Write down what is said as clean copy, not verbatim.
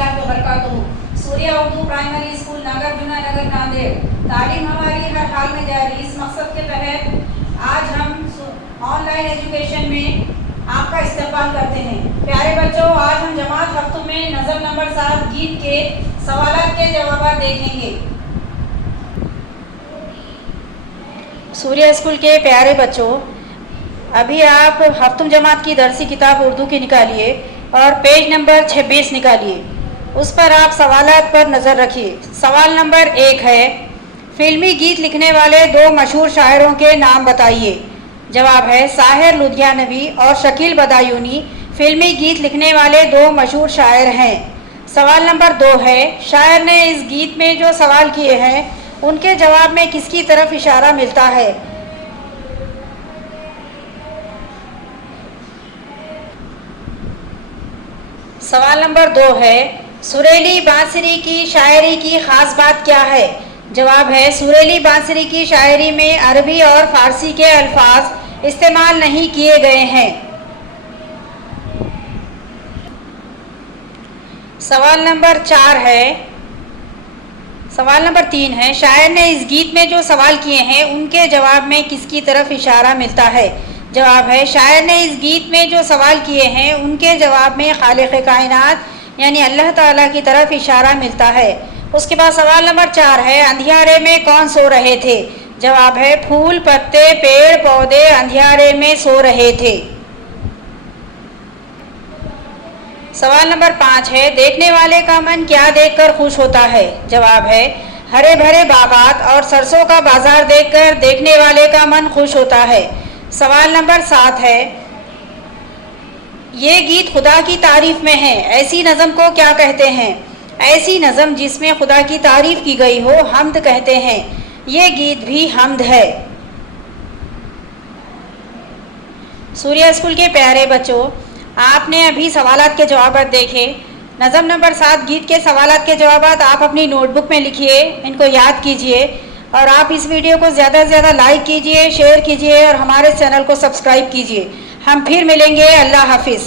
रहमतुल्लाहि व बरकातुहू। Surya Urdu primary school नगर जुना नगर नांदेड़। तालीम हमारी हर हाल में जारी। इस मकसद के तहत आज हम ऑनलाइन एजुकेशन में आपका इस्तेमाल करते हैं। प्यारे बच्चों, आज हम जमात हफ्तों में नज़म नंबर 7 गीत के सवालात के जवाब देखेंगे। सूर्या स्कूल के प्यारे बच्चों, अभी आप हफ्तुम जमात की दरसी किताब उर्दू की निकालिए और पेज नंबर 26 निकालिए। उस पर आप सवालात पर नज़र रखिए। सवाल नंबर 1 है, फिल्मी गीत लिखने वाले 2 मशहूर शायरों के नाम बताइए। जवाब है साहिर लुधियानवी और शकील बदायूनी फिल्मी गीत लिखने वाले 2 मशहूर शायर हैं। सवाल नंबर 2 है, शायर ने इस गीत में जो सवाल किए हैं उनके जवाब में किसकी तरफ इशारा मिलता है? सवाल नंबर 2 है, सुरीली बांसुरी की शायरी की ख़ास बात क्या है? जवाब है सुरीली बांसुरी की शायरी में अरबी और फ़ारसी के अल्फाज इस्तेमाल नहीं किए गए हैं। सवाल नंबर 3 है, शायर ने इस गीत में जो सवाल किए हैं उनके जवाब में किसकी तरफ इशारा मिलता है? जवाब है शायर ने इस गीत में जो सवाल किए हैं उनके जवाब में खालिक़ कायनात यानी अल्लाह ताला की तरफ इशारा मिलता है। उसके बाद सवाल नंबर 4 है, अंधियारे में कौन सो रहे थे? जवाब है फूल पत्ते पेड़ पौधे अंधियारे में सो रहे थे। सवाल नंबर 5 है, देखने वाले का मन क्या देखकर खुश होता है? जवाब है हरे भरे बागात और सरसों का बाजार देखकर देखने वाले का मन खुश होता है। सवाल नंबर 7 है, ये गीत खुदा की तारीफ में है, ऐसी नज़म को क्या कहते हैं? ऐसी नज़म जिसमें खुदा की तारीफ की गई हो हम्द कहते हैं। ये गीत भी हम्द है। सूर्या स्कूल के प्यारे बच्चों, आपने अभी सवालात के जवाब देखे। नज़म नंबर 7 गीत के सवालात के जवाब आप अपनी नोटबुक में लिखिए, इनको याद कीजिए और आप इस वीडियो को ज़्यादा से ज़्यादा लाइक कीजिए, शेयर कीजिए और हमारे चैनल को सब्सक्राइब कीजिए। हम फिर मिलेंगे। अल्लाह हाफिज़।